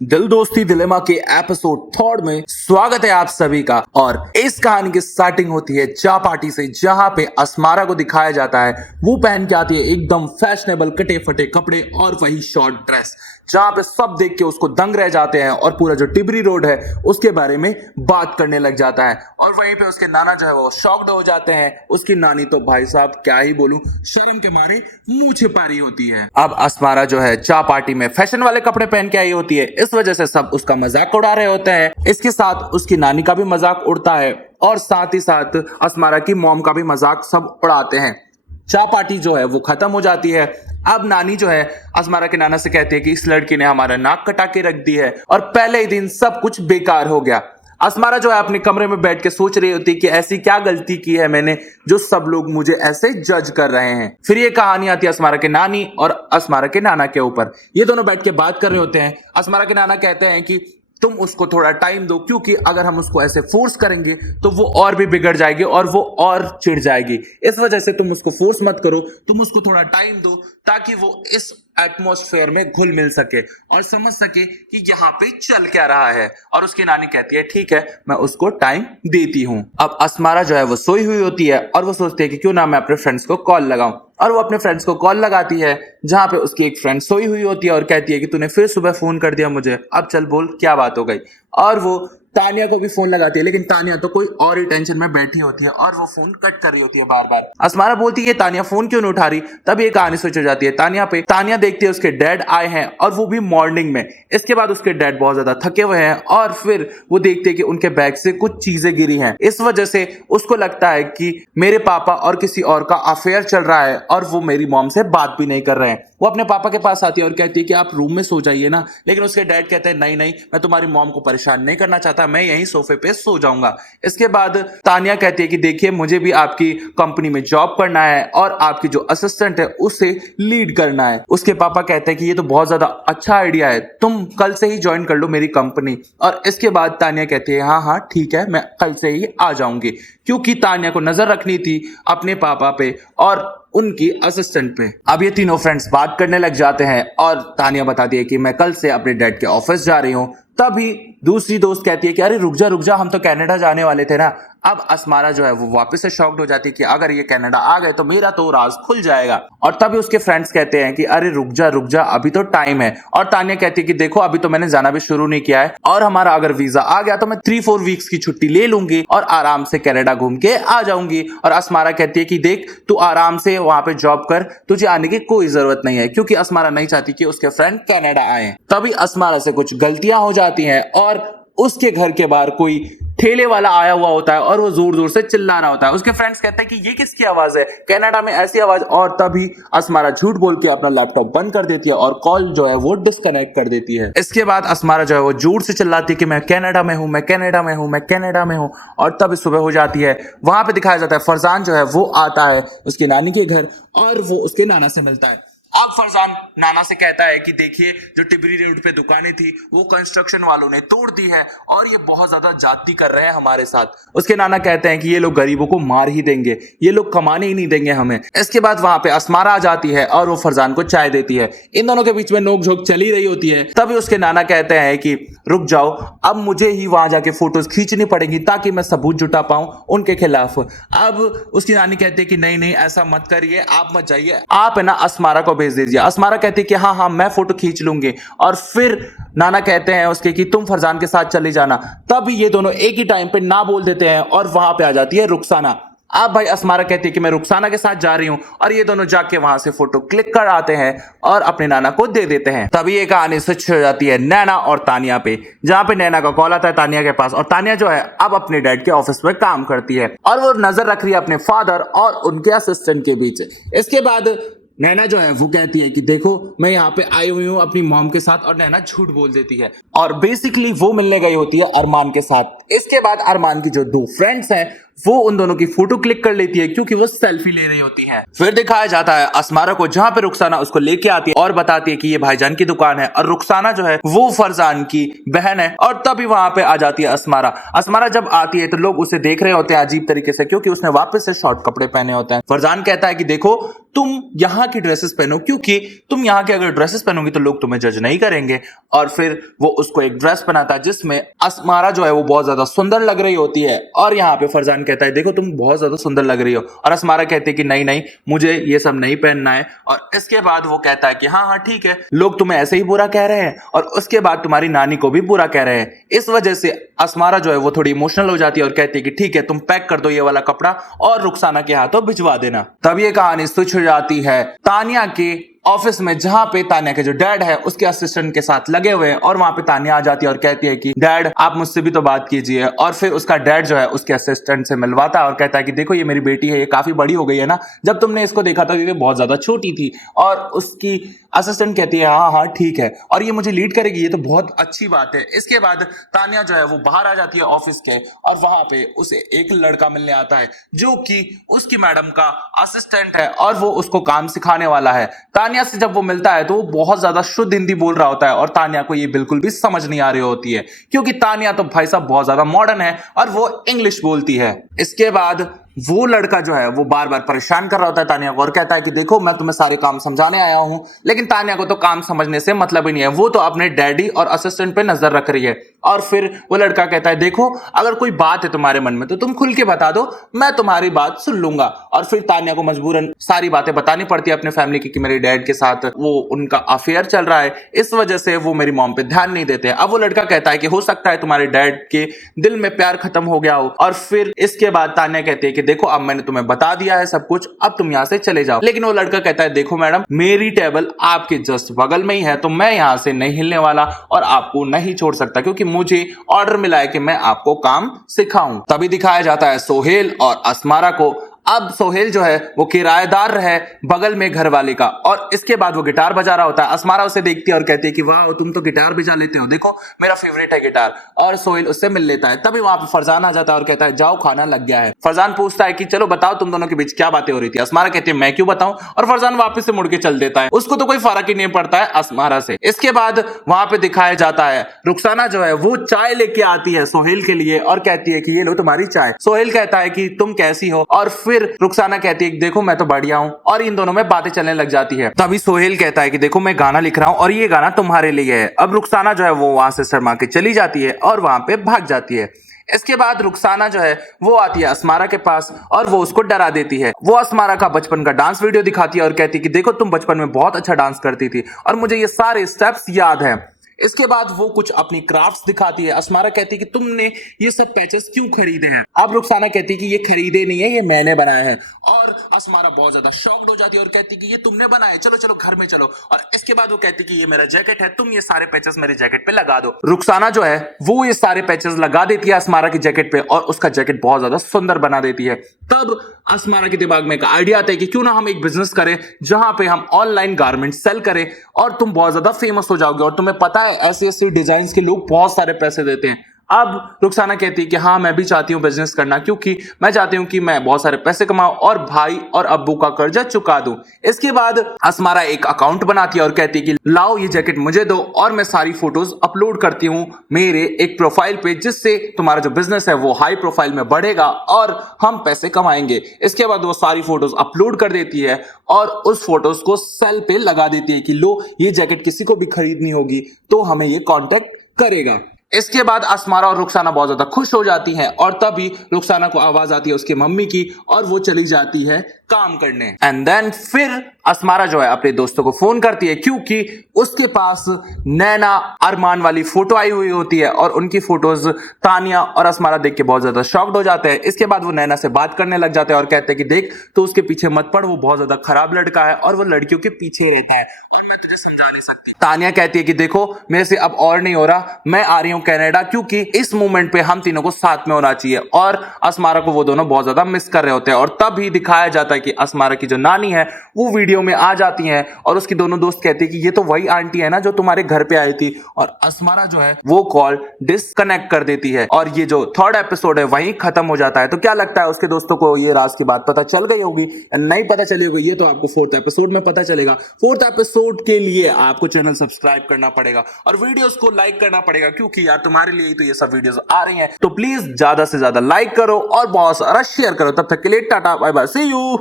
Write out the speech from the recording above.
दिल दोस्ती दिलेमा के एपिसोड थर्ड में स्वागत है आप सभी का। और इस कहानी की स्टार्टिंग होती है चा पार्टी से, जहां पे अस्मारा को दिखाया जाता है वो पहन के आती है एकदम फैशनेबल कटे फटे कपड़े और वही शॉर्ट ड्रेस, जहां पे सब देख के उसको दंग रह जाते हैं और पूरा जो टिबरी रोड है उसके बारे में बात करने लग जाता है। और वहीं पे उसके नाना जो है वो शॉक्ड हो जाते हैं। उसकी नानी तो भाई साहब क्या ही बोलूं, शर्म के मारे मुंह छिपा रही होती है। अब अस्मारा जो है चा पार्टी में फैशन वाले कपड़े पहन के आई होती है, इस वजह से सब उसका मजाक उड़ा रहे होते हैं। इसके साथ उसकी नानी का भी मजाक उड़ता है और साथ ही साथ अस्मारा की मॉम का भी मजाक सब उड़ाते हैं। चा पार्टी जो है वो खत्म हो जाती है। अब नानी जो है अस्मारा के नाना से कहती है कि इस लड़की ने हमारा नाक कटा के रख दी है और पहले ही दिन सब कुछ बेकार हो गया। अस्मारा जो है अपने कमरे में बैठ के सोच रही होती है कि ऐसी क्या गलती की है मैंने जो सब लोग मुझे ऐसे जज कर रहे हैं। फिर ये कहानी आती है अस्मारा के नानी और अस्मारा के नाना के ऊपर। ये दोनों बैठ के बात कर रहे होते हैं। अस्मारा के नाना कहते हैं कि तुम उसको थोड़ा टाइम दो, क्योंकि अगर हम उसको ऐसे फोर्स करेंगे तो वो और भी बिगड़ जाएगी और वो और चिढ़ जाएगी। इस वजह से तुम उसको फोर्स मत करो, तुम उसको थोड़ा टाइम दो ताकि वो इस एटमॉस्फेयर में घुल मिल सके और समझ सके कि यहाँ पे चल क्या रहा है। और उसकी नानी कहती है ठीक है, मैं उसको टाइम देती हूँ। अब अस्मारा जो है वो सोई हुई होती है और वो सोचती है कि क्यों ना मैं अपने फ्रेंड्स को कॉल लगाऊं। और वो अपने फ्रेंड्स को कॉल लगाती है, जहां पे उसकी एक फ्रेंड सोई हुई होती है और कहती है कि तूने फिर सुबह फोन कर दिया मुझे, अब चल बोल क्या बात हो गई। और वो तानिया को भी फोन लगाती है, लेकिन तानिया तो कोई और ही टेंशन में बैठी होती है और वो फोन कट कर रही होती है बार बार। अस्मारा बोलती है तानिया फोन क्यों नहीं उठा रही। तब ये कहानी स्विच हो जाती है तानिया पे। तानिया देखती है उसके डैड आए हैं और वो भी मॉर्निंग में। इसके बाद उसके डैड बहुत ज्यादा थके हुए हैं और फिर वो देखते हैं कि उनके बैग से कुछ चीजें गिरी हैं। इस वजह से उसको लगता है कि मेरे पापा और किसी और का अफेयर चल रहा है और वो मेरी मॉम से बात भी नहीं कर रहे हैं। वो अपने पापा के पास आती है और कहती है कि आप रूम में सो जाइए ना, लेकिन उसके डैड कहते हैं नहीं नहीं, मैं तुम्हारी मॉम को परेशान नहीं करना चाहता, मैं यहीं सोफे पे सो जाऊंगा। इसके बाद तानिया कहती है कि देखिए मुझे भी आपकी कंपनी में जॉब करना है और आपकी जो असिस्टेंट है उसे लीड करना है। उसके पापा कहते हैं कि ये तो बहुत ज्यादा अच्छा आइडिया है, तुम कल से ही ज्वाइन कर लो मेरी कंपनी। और इसके बाद तानिया कहती है हाँ हाँ ठीक है, मैं कल से ही आ जाऊंगी, क्योंकि तानिया को नजर रखनी थी अपने पापा पे और उनकी असिस्टेंट पे। अब ये तीनों फ्रेंड्स बात करने लग जाते हैं और तानिया बताती है कि मैं कल से अपने डैड के ऑफिस जा रही हूं। तभी दूसरी दोस्त कहती है कि अरे रुक जा, हम तो कनाडा जाने वाले थे ना। अब अस्मारा जो है वो वापस से शॉक्ड हो जाती है कि अगर ये कनाडा आ गए तो मेरा तो राज खुल जाएगा। और तभी उसके फ्रेंड्स कहते हैं कि अरे रुक जा, अभी तो टाइम है। और तानिया कहती है कि देखो अभी तो मैंने जाना भी शुरू नहीं किया है और हमारा अगर वीजा आ गया तो मैं 3-4 वीक्स की छुट्टी ले लूंगी और आराम से कनाडा घूम के आ जाऊंगी। और अस्मारा कहती है कि देख तू आराम से वहां पे जॉब कर, तुझे आने की कोई जरूरत नहीं है, क्योंकि अस्मारा नहीं चाहती कि उसके फ्रेंड कनाडा आए। तभी अस्मारा से कुछ गलतियां हो जाती हैं और उसके घर के बाहर कोई ठेले वाला आया हुआ होता है और वो जोर जोर से चिल्ला रहा होता है। उसके फ्रेंड्स कहते हैं कि ये किसकी आवाज है, कनाडा में ऐसी आवाज। और तभी अस्मारा झूठ बोल के अपना लैपटॉप बंद कर देती है और कॉल जो है वो डिस्कनेक्ट कर देती है। इसके बाद अस्मारा जो है वो जोर से चिल्लाती है कि मैं कनाडा में हूं, मैं कनाडा में हूं, मैं कनाडा में हूं। और तब सुबह हो जाती है। वहां पे दिखाया जाता है फरजान जो है वो आता है उसकी नानी के घर और वो उसके नाना से मिलता है। अब फरजान नाना से कहता है कि देखिए जो टिबरी रोड पे दुकानें थी वो कंस्ट्रक्शन वालों ने तोड़ दी है और ये बहुत ज्यादा जाती कर रहे हैं हमारे साथ। उसके नाना कहते हैं कि ये लोग गरीबों को मार ही देंगे, ये लोग कमाने ही नहीं देंगे हमें। इसके बाद वहां पे अस्मारा आ जाती है और वो फरजान को चाय देती है। इन दोनों के बीच में नोक झोंक चली रही होती है। तभी उसके नाना कहते हैं कि रुक जाओ, अब मुझे ही वहां जाके फोटोज खींचनी पड़ेगी ताकि मैं सबूत जुटा पाऊं उनके खिलाफ। अब उसकी नानी कहती है कि नहीं नहीं ऐसा मत करिए, आप मत जाइए, आप है ना अस्मारा को भेज दीजिए। अस्मारा कहती है कि हाँ हाँ मैं फोटो खींच लूंगी। और फिर नाना कहते हैं उसके कि तुम फरजान के साथ चले जाना। तब ये दोनों एक ही टाइम पे ना बोल देते हैं और वहां पे आ जाती है रुखसाना। अब भाई अस्मारा कहती है कि मैं रुखसाना के साथ जा रही हूं और ये दोनों जाके वहां से फोटो क्लिक कर आते हैं और अपने नाना को दे देते हैं। तभी ये कहानी स्विच हो जाती है नैना और तानिया पे, जहां पे नैना का कॉल आता है तानिया के पास और तानिया जो है अब अपने डैड के ऑफिस में काम करती है और वो नजर रख रही है अपने फादर और उनके असिस्टेंट के बीच। इसके बाद नैना जो है वो कहती है कि देखो मैं यहाँ पे आई हुई हूँ अपनी मॉम के साथ, और नैना झूठ बोल देती है और बेसिकली वो मिलने गई होती है अरमान के साथ। इसके बाद अरमान की जो दो फ्रेंड्स हैं वो उन दोनों की फोटो क्लिक कर लेती है क्योंकि वो सेल्फी ले रही होती है। फिर दिखाया जाता है अस्मारा को, जहां पे रुखसाना उसको लेके आती है और बताती है कि ये भाईजान की दुकान है और रुखसाना जो है वो फरजान की बहन है। और तभी वहां पे आ जाती है अस्मारा। अस्मारा जब आती है तो लोग उसे देख रहे होते हैं अजीब तरीके से, क्योंकि उसने वापस से शॉर्ट कपड़े पहने होते हैं। फरजान कहता है कि देखो तुम यहाँ की ड्रेसेस पहनो, क्योंकि तुम यहाँ के अगर ड्रेसेस पहनोगी तो लोग तुम्हें जज नहीं करेंगे। और फिर वो उसको एक ड्रेस पहनाता है जिसमें अस्मारा जो है वो बहुत ज्यादा सुंदर लग रही होती है। और यहाँ पे फरजान कहता है देखो तुम बहुत ज्यादा सुंदर लग रही हो, और अस्मारा कहती है कि नहीं नहीं मुझे ये सब नहीं पहनना है। और इसके बाद वो कहता है कि हाँ हाँ ठीक है, लोग तुम्हें ऐसे ही बुरा कह रहे हैं और उसके बाद तुम्हारी नानी को भी बुरा कह रहे हैं। इस वजह से अस्मारा जो है वो थोड़ी इमोशनल हो जाती है और कहती है कि ठीक है तुम पैक कर दो ये वाला कपड़ा और रुखसाना के हाथों भिजवा देना। तब ये कहानी स्विच हो जाती है तानिया के ऑफिस में, जहां पे तानिया के जो डैड है उसके असिस्टेंट के साथ लगे हुए हैं। और वहां पे तानिया आ जाती है और कहती है कि डैड आप मुझसे भी तो बात कीजिए। और फिर उसका डैड जो है उसके असिस्टेंट से मिलवाता है और कहता है कि देखो ये मेरी बेटी है, ये काफी बड़ी हो गई है ना, जब तुमने इसको देखा था ये बहुत ज्यादा छोटी थी। और उसकी असिस्टेंट कहती है हाँ हाँ ठीक है और ये मुझे लीड करेगी, ये तो बहुत अच्छी बात है। इसके बाद तानिया जो है वो बाहर आ जाती है ऑफिस के और वहां पे उसे एक लड़का मिलने आता है जो कि उसकी मैडम का असिस्टेंट है और वो उसको काम सिखाने वाला है। तानिया से जब वो मिलता है तो वो बहुत ज्यादा शुद्ध हिंदी बोल रहा होता है और तानिया को ये बिल्कुल भी समझ नहीं आ रही होती है, क्योंकि तानिया तो भाई साहब बहुत ज्यादा मॉडर्न है और वो इंग्लिश बोलती है। इसके बाद वो लड़का जो है वो बार बार परेशान कर रहा होता है तानिया को और कहता है कि देखो मैं तुम्हें सारे काम समझाने आया हूं, लेकिन तानिया को तो काम समझने से मतलब ही नहीं है, वो तो अपने डैडी और असिस्टेंट पे नजर रख रही है। और फिर वो लड़का कहता है देखो अगर कोई बात है तुम्हारे मन में तो तुम खुल के बता दो, मैं तुम्हारी बात सुन लूंगा। और फिर तानिया को मजबूरन सारी बातें बतानी पड़ती है अपने फैमिली की कि मेरे डैड के साथ वो उनका अफेयर चल रहा है, इस वजह से वो मेरी मॉम पे ध्यान नहीं देते। अब वो लड़का कहता है कि हो सकता है तुम्हारे डैड के दिल में प्यार खत्म हो गया हो। और फिर इसके बाद तानिया कहती है कि देखो अब मैंने तुम्हें बता दिया है सब कुछ, अब तुम यहाँ से चले जाओ। लेकिन वो लड़का कहता है देखो मैडम मेरी टेबल आपके जस्ट बगल में ही है, तो मैं यहाँ से नहीं हिलने वाला और आपको नहीं छोड़ सकता, क्योंकि मुझे ऑर्डर मिला है कि मैं आपको काम सिखाऊं। तभी दिखाया जाता है सोहेल और अस्मारा को। अब सोहेल जो है वो किराएदार है बगल में घर वाले का, और इसके बाद वो गिटार बजा रहा होता है। अस्मारा उसे देखती है और कहती है कि वाह तुम तो गिटार बजा लेते हो, देखो मेरा फेवरेट है गिटार। और सोहेल उससे मिल लेता है। तभी वहां पे फरजान आ जाता है और कहता है जाओ खाना लग गया है। फरजान पूछता है कि चलो बताओ तुम दोनों के बीच क्या बातें हो रही थी। अस्मारा कहती है मैं क्यों बताऊं, और फरजान वापस से मुड़ के चल देता है, उसको तो कोई फर्क ही नहीं पड़ता है अस्मारा से। इसके बाद वहां पे दिखाया जाता है रुखसाना जो है वो चाय लेके आती है सोहेल के लिए और कहती है कि ये लो तुम्हारी चाय। सोहेल कहता है कि तुम कैसी हो, और फिर रुखसाना कहती है देखो मैं तो बढ़िया हूं, और इन दोनों में बातें चलने लग जाती है। तभी सोहेल कहता है कि देखो मैं गाना लिख रहा हूं और ये गाना तुम्हारे लिए है। अब रुखसाना जो है वो वहां से शर्मा के चली जाती है और वहां पे भाग जाती है। इसके बाद रुखसाना जो है वो आती है अस्मारा के पास और वो उसको डरा देती है। वो अस्मारा का बचपन का डांस वीडियो दिखाती है और कहती है कि देखो तुम बचपन में बहुत अच्छा डांस करती थी और मुझे ये सारे स्टेप्स याद हैं। इसके बाद वो कुछ अपनी क्राफ्ट्स दिखाती है। अस्मारा कहती है कि तुमने ये सब पैचेस क्यों खरीदे हैं। अब रुखसाना कहती है कि ये खरीदे नहीं है, ये मैंने बनाए हैं। और अस्मारा बहुत ज्यादा शॉक्ड हो जाती है और कहती है कि ये तुमने बनाए, चलो चलो घर में चलो। और इसके बाद वो कहती है कि ये मेरा जैकेट है, तुम ये सारे पैचेस मेरे जैकेट पे लगा दो। रुखसाना जो है वो ये सारे पैचेस लगा देती है अस्मारा की जैकेट पे और उसका जैकेट बहुत ज्यादा सुंदर बना देती है। तब अस्मारा के दिमाग में एक आइडिया आता है कि क्यों ना हम एक बिजनेस करें जहां पे हम ऑनलाइन गारमेंट सेल करें और तुम बहुत ज्यादा फेमस हो जाओगे, और तुम्हें पता है ऐसे ऐसे डिजाइन के लोग बहुत सारे पैसे देते हैं। अब रुखसाना कहती है कि हाँ मैं भी चाहती हूँ बिजनेस करना, क्योंकि मैं चाहती हूँ कि मैं बहुत सारे पैसे कमाऊं और भाई और अब्बू का कर्जा चुका दूं। इसके बाद अस्मारा एक अकाउंट बनाती है और कहती है कि लाओ ये जैकेट मुझे दो और मैं सारी फोटोज अपलोड करती हूँ मेरे एक प्रोफाइल पे, जिससे तुम्हारा जो बिजनेस है वो हाई प्रोफाइल में बढ़ेगा और हम पैसे कमाएंगे। इसके बाद वो सारी फोटोज अपलोड कर देती है और उस फोटोज को सेल पे लगा देती है कि लो ये जैकेट किसी को भी खरीदनी होगी तो हमें ये कॉन्टेक्ट करेगा। इसके बाद अस्मारा और रुखसाना बहुत ज्यादा खुश हो जाती हैं और तभी रुखसाना को आवाज आती है उसकी मम्मी की और वो चली जाती है काम करने। एंड देन फिर अस्मारा जो है अपने दोस्तों को फोन करती है, क्योंकि उसके पास नैना अरमान वाली फोटो आई हुई होती है और उनकी फोटोज तानिया और अस्मारा देख के बहुत ज्यादा शॉक्ड हो जाते हैं। इसके बाद वो नैना से बात करने लग जाते हैं और कहते हैं कि देख तो उसके पीछे मत पड़, वो बहुत ज्यादा खराब लड़का है और वो लड़कियों के पीछे रहता है। और मैं तुझे समझा नहीं सकती। तानिया कहती है कि देखो मेरे से अब और नहीं हो रहा, मैं आ रही हूँ कनाडा, क्योंकि इस मोमेंट पे हम तीनों को साथ में होना चाहिए। और असमारा को वो दोनों बहुत ज्यादा मिस कर रहे होते हैं। और तब ही दिखाया जाता है कि असमारा की जो नानी है वो वीडियो में आ जाती है और उसकी दोनों दोस्त कहती है कि ये तो वही आंटी है ना जो तुम्हारे घर पे आई थी। और असमारा जो है वो कॉल डिस्कनेक्ट कर देती है और ये जो थर्ड एपिसोड है वहीं खत्म हो जाता है। तो क्या लगता है उसके दोस्तों को ये राज की बात पता चल गई होगी या नहीं पता चली होगी, ये तो आपको फोर्थ एपिसोड में पता चलेगा। फोर्थ एपिसोड के लिए आपको चैनल सब्सक्राइब करना पड़ेगा और वीडियोस को लाइक करना पड़ेगा, क्योंकि यार तुम्हारे लिए ही तो ये सब वीडियोस आ रही हैं। तो प्लीज ज्यादा से ज्यादा लाइक करो और बहुत सारा शेयर करो। तब तक के लिए tata bye bye, see you.